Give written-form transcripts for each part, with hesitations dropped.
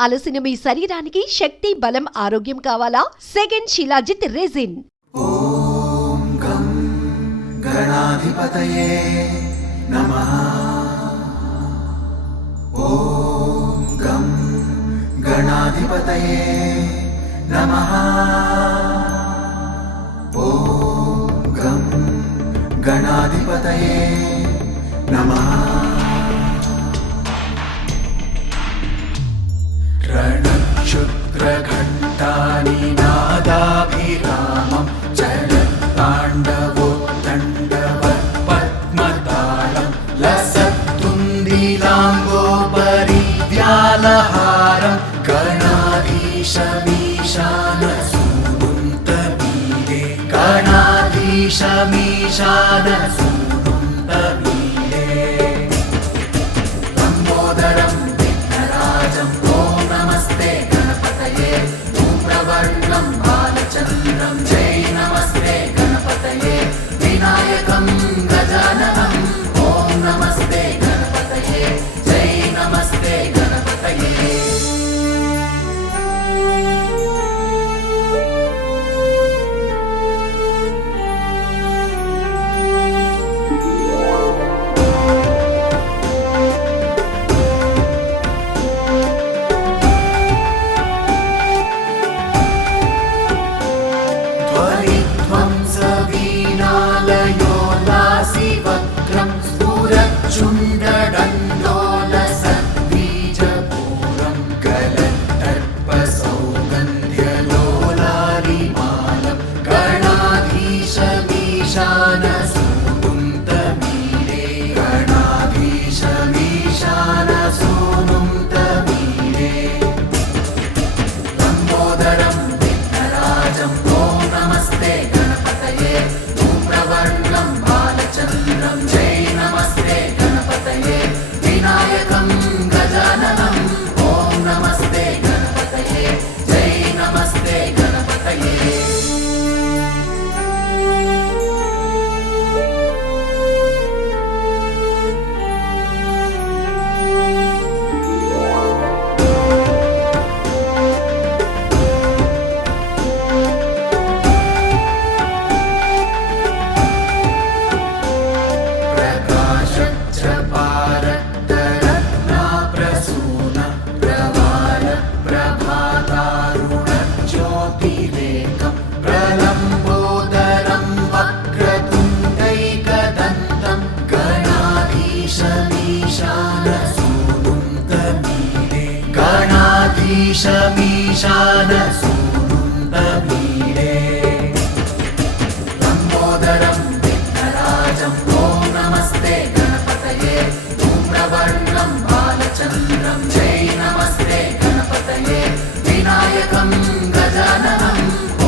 అలసిన మీ శరీరానికి శక్తి, బలం, ఆరోగ్యం కావాలా? Second shilajit resin. ఓం గం గణాధిపతయే నమః. ఓం గం గణాధిపతయే నమః. ఓం గం గణాధిపతయే నమః. रणक्षुद्रघण्टानि नादाभिरामं चलत्ताण्डवोत्तण्डवत्पद्मतालं लसत्तुन्दिलाम्बोपरिव्यालहारं गणाधीशमीशानसूनुन्तमीडे गणाधीशमीशानसूनुन्तमीडे लम्बोदरं विघ्नराजं ॐ नमस्ते गणपतये. धूम्रवर्णं बालचन्द्रं जय नमस्ते गणपतये. विनायकं गजाननं ॐ नमस्ते गणपतये. जय नमस्ते गणपतये. ध्वनिध्वंसवीणालयोल्लासिवक्त्रं स्फुरच्चुण्डदण्डोलसद्बीजपूरं गलत्तर्पसौगन्ध्यलोलालिमालं गणाधीशमीशानसूनुन्तमीडे गणाधीशमीशानसूनुन्तमीडे लम्बोदरं विघ्नराजं ॐ नमस्ते गणपतये. धूम्रवर्णं बालचन्द्रं जय नमस्ते गणपतये. विनायकं गजाननं ॐ नमस्ते गणपतये. जय नमस्ते गणपतये. प्रकाशच्चपारक्तरत्नाप्रसून प्रवाल प्रभातारुणज्योतिरेकं प्रलम्बोदरं वक्रतुण्डैकदन्तं गणाधीशमीशानसूनुन्तमीडे गणाधीशमीशानसूनुन्तमीडे लम्बोदरं विघ्नराजं ॐ नमस्ते गणपतये. धूम्रवर्णं बालचन्द्रं जय नमस्ते गणपतये. विनायकं गजाननं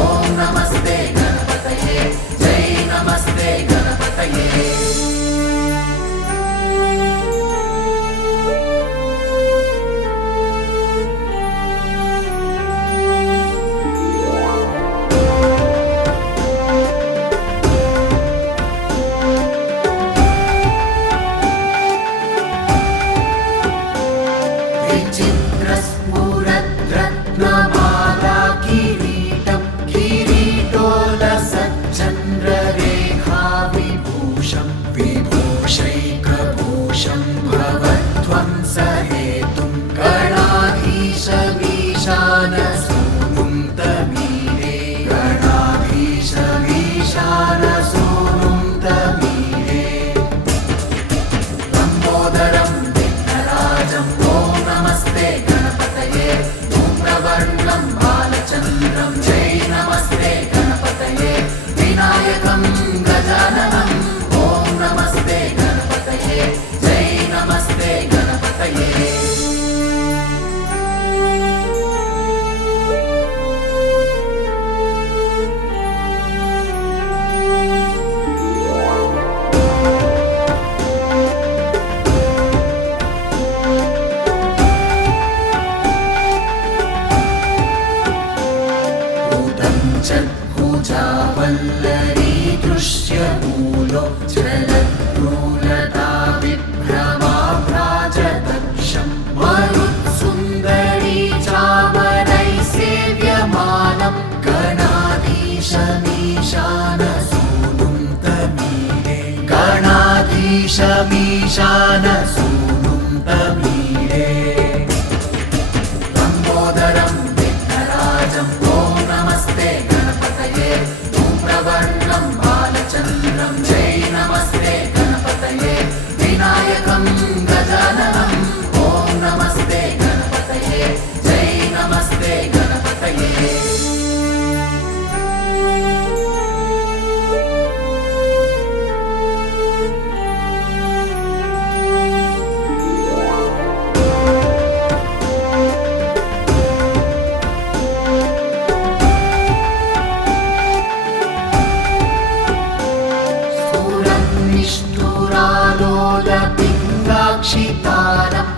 ॐ नमस्ते गणपतये. जय नमस्ते गणपतये. सूनुं तमीडे लम्बोदरं विघ्नराजं ॐ नमस्ते गणपतये धूम्रवर्णं बालचन्द्रं जय नमस्ते गणपतये विनायकं गजाननं ॐ नमस्ते गणपतये जय नमस्ते गणपतये निष्ठुरालोलपिङ्गाक्षितारं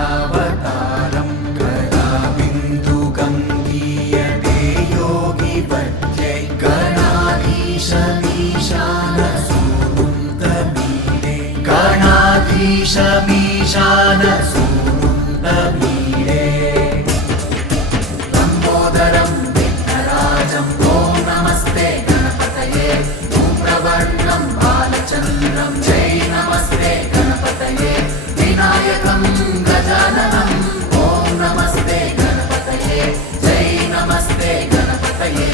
कृपाकोमलोदारनीलावतारं गदाबिन्दुगङ्गीयते योगिवर्त्यै गणाधीशमीशानसूनुं तमीडे गणाधीशमीशानसूनुं तमीडे लम्बोदरं विघ्नराजं ॐ नमस्ते गणपतये धूम्रवर्णं बालचन्द्रं जय नमस्ते गणपतये विनायकं गजाननं ॐ नमस्ते गणपतये जय नमस्ते गणपतये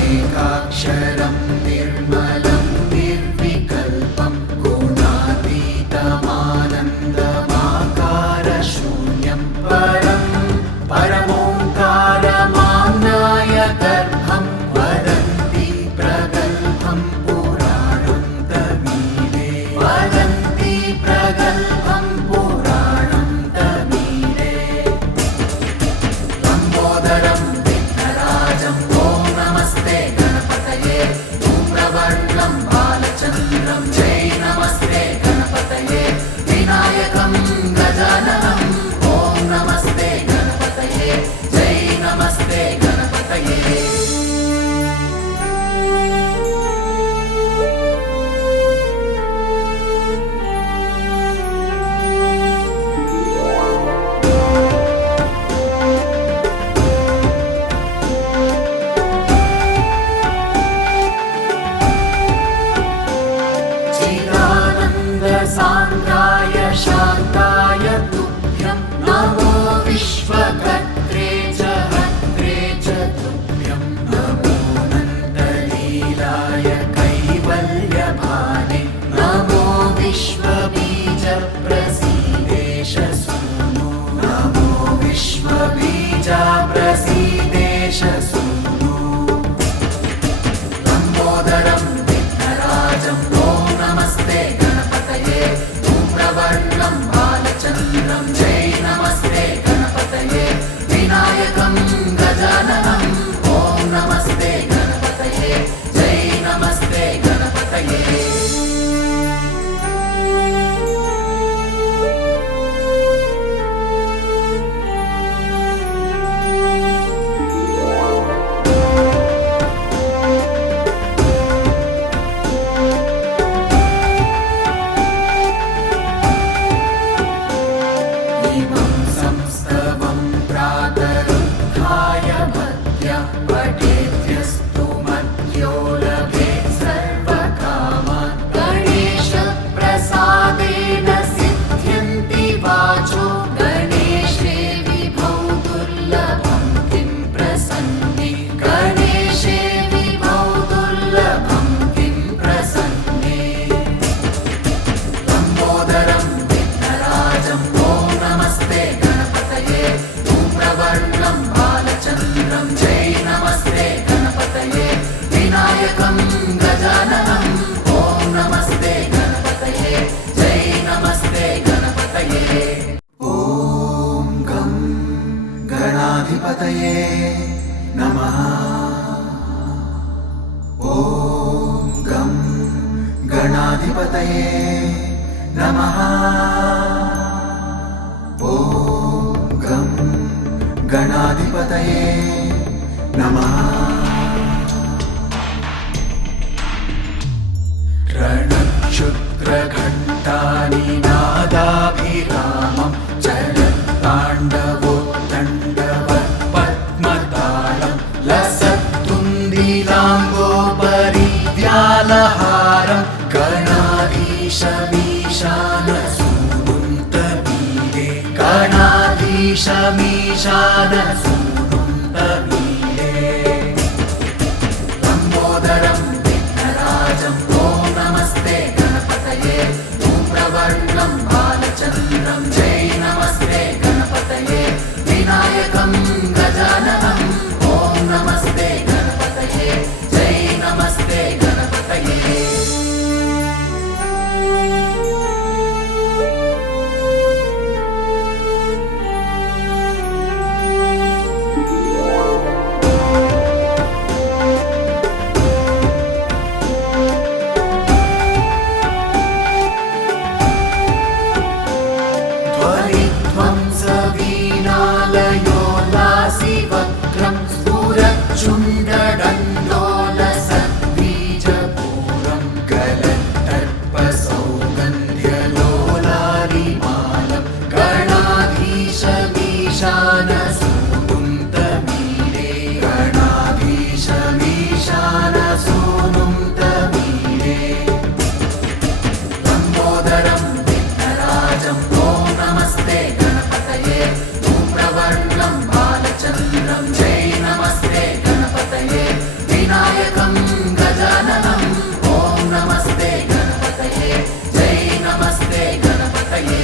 यमेकाक्षरं निर्मलं निर्विकल्पं गुणातीतमानन्दमाकारशून्यं परमोङ्कारमाम्नाय गर्भं वदन्ति प्रगल्भं पुराणं तमीडे वदन्ति प्रगल्भं पुराणं तमीडे लम्बोदरं विघ्नराजं ॐ नमस्ते गणपतये धूम्रवर्णं बालचन्द्रं जय नमस्ते गणपतये विनायकं गजाननं ॐ नमस्ते गणपतये जय नमस्ते गणपतये चिदानन्दसान्द्राय शान्ताय तुभ्यं नमो विश्वकर्त्रे च हर्त्रे च तुभ्यं नमो नन्दलीलाय कैवल्यभाने नमो विश्वबीजप्रसीदेश सूनु नमो विश्वबीजप्रसीदेश सूनु लम्बोदरं विघ्नराजं ॐ नमस्ते गणपतये धूम्रवर्णं बालचन्द्रं जय नमस्ते गणपतये विनायकं गजाननं ॐ नमस्ते गणपतये जय नमस्ते गणपतये इमं संस्तवं प्रातरुत्थाय भक्त्या पठेद्यस्तु मध्यो लभेत् सर्वकामान् गणेशप्रसादेन सिद्ध्यन्ति वाचो गणेशे विभौ दुर्लभं किं प्रसन्ने गणेशे विभौ दुर्लभं किं प्रसन्ने लम्बोदरं विघ्नराजं ॐ नमस्ते गणपतये धूम्रवर्णं बालचन्द्रं जय नमस्ते गणपतये विनायकं गजाननं ॐ नमस्ते गणपतये जय नमस्ते गणपतये ॐ गं गणाधिपतये नमः ॐ गं गणाधिपतये नमः ॐ गं गणाधिपतये नमः रणक्षुद्रघण्टानिनादाभिरामं चलत्ताण्डवोत्तण्डवत्पद्मतालं लसत्तुन्दिलाम्बोपरिव्यालहारं गणाधीशमीशानसूनुन्तमीरे गणाधीशमीशानसूनुन्तमीरे लम्बोदरं विघ्नराजं ॐ नमस्ते गणपतये धूम्रवर्णं बालचन्द्रं जय नमस्ते गणपतये विनायकं गजाननं ॐ नमस्ते गणपतये जय नमस्ते गणपतये ध्वनिध्वंसवीणालयोल्लासिवक्त्रं स्फुरच्चुण्डदण्डोलसद्बीजपूरं गलत्तर्पसौगन्ध्यलोलारिमालं गणाधीशमीशानसूनुन्तमीरे गणाधीशमीशानसूनुन्तमीरे लम्बोदरं विघ्नराजं ॐ नमस्ते गणपतये धूम्रवर्णं बालचन्द्रं जय नमस्ते गणपतये विनायकं गजाननं ॐ नमस्ते गणपतये जय नमस्ते गणपतये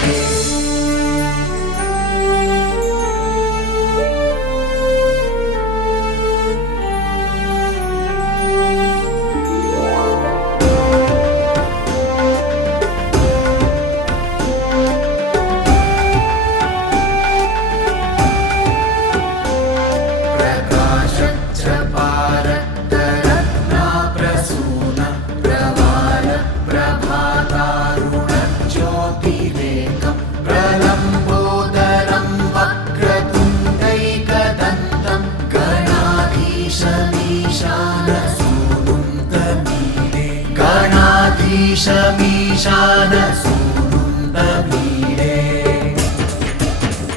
प्रकाशच्चपारक्तरत्नाप्रसून प्रवाल प्रभातारुणज्योतिरेकं प्रलम्बोदरं वक्रतुण्डैकदन्तं गणाधीशमीशानसूनुन्तमीरे गणाधीशमीशानसूनुन्तमीरे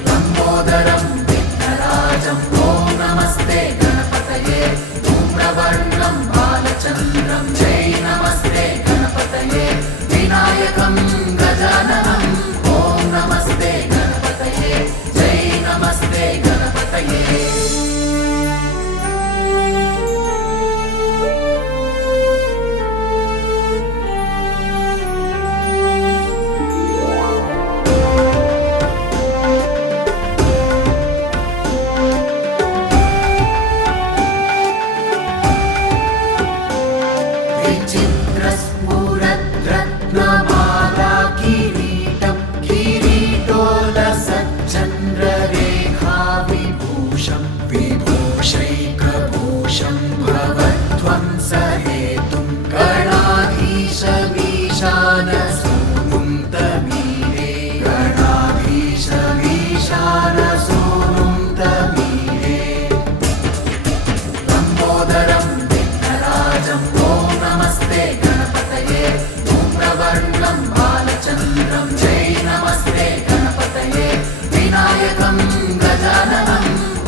लम्बोदरं विघ्नराजं ॐ नमस्ते गणपतये धूम्रवर्णं बालचन्द्रं जय नमस्ते गणपतये विनायकं गजाननं ॐ नमस्ते गणपतये जय नमस्ते गणपतये विचित्रस्फुरद्रत्नमाला किरीटं किरीटोलसच्चन्द्ररेखाविभूषं विभूषैकभूषं भवध्वंसहेतुं गणाधीशमीशानसूनुन्तमीरे गणाधीशमीशानसूनुन्तमीरे लम्बोदरं विघ्नराजं ॐ नमस्ते गणपतये धूम्रवर्णं बालचन्द्रं जय नमस्ते गणपतये विनायकं गजाननं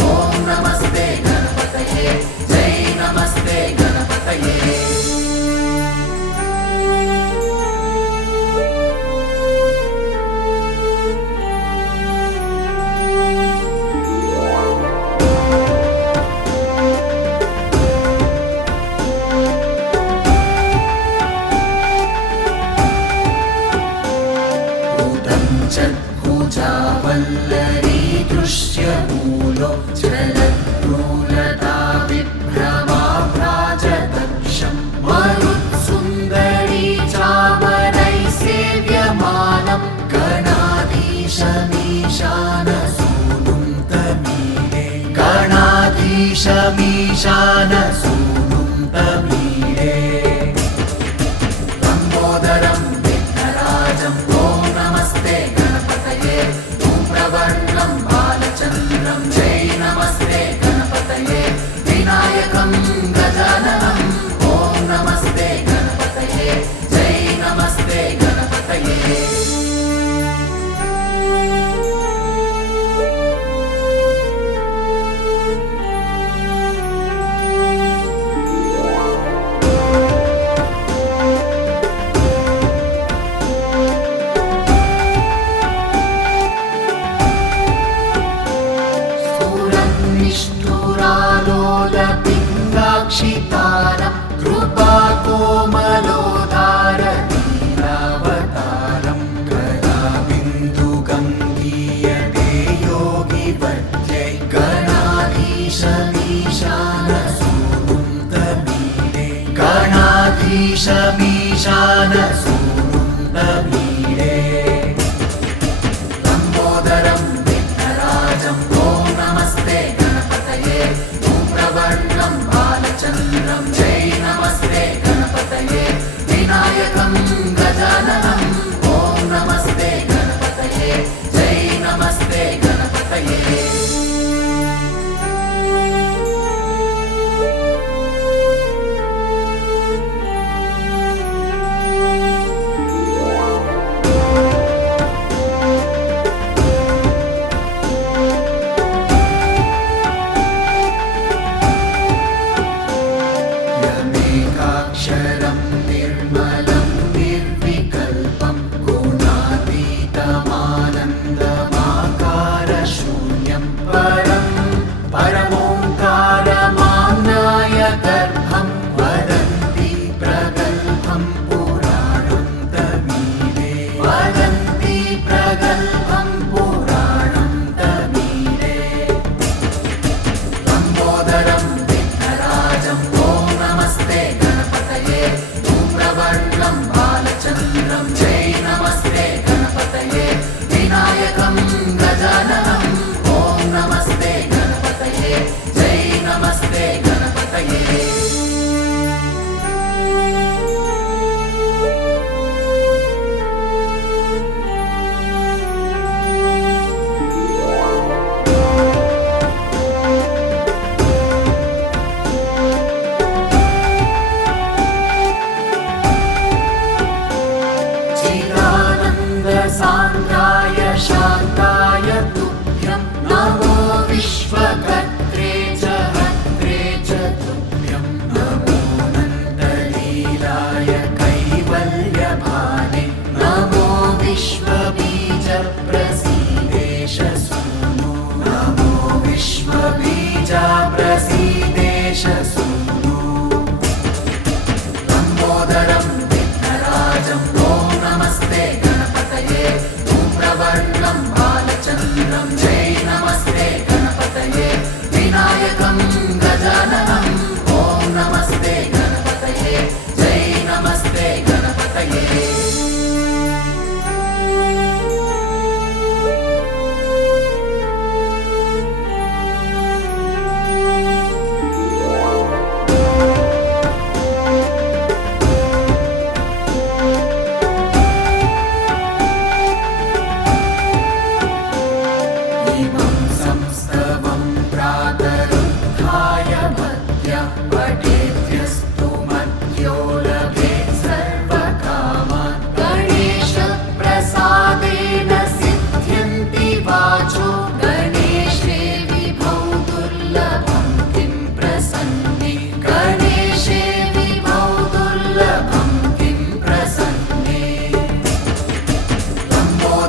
ॐ नमस्ते गणपतये जय नमस्ते गणपतये भुजावल्लरी दृश्यमूलो जलद्रूलता विभ्रमाभ्राजदक्षं मरुत्सुन्दरी चामरैः सेव्यमानं गणाधीशमीशानसूनुन्तमीरे गणाधीशमीशानसूनुन्तमीरे लम्बोदरं विघ्नराजं ॐ नमस्ते गणपतये धूम्रवर्णं बालचन्द्रं जय नमस्ते गणपतये विनायकं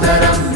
दामोदरं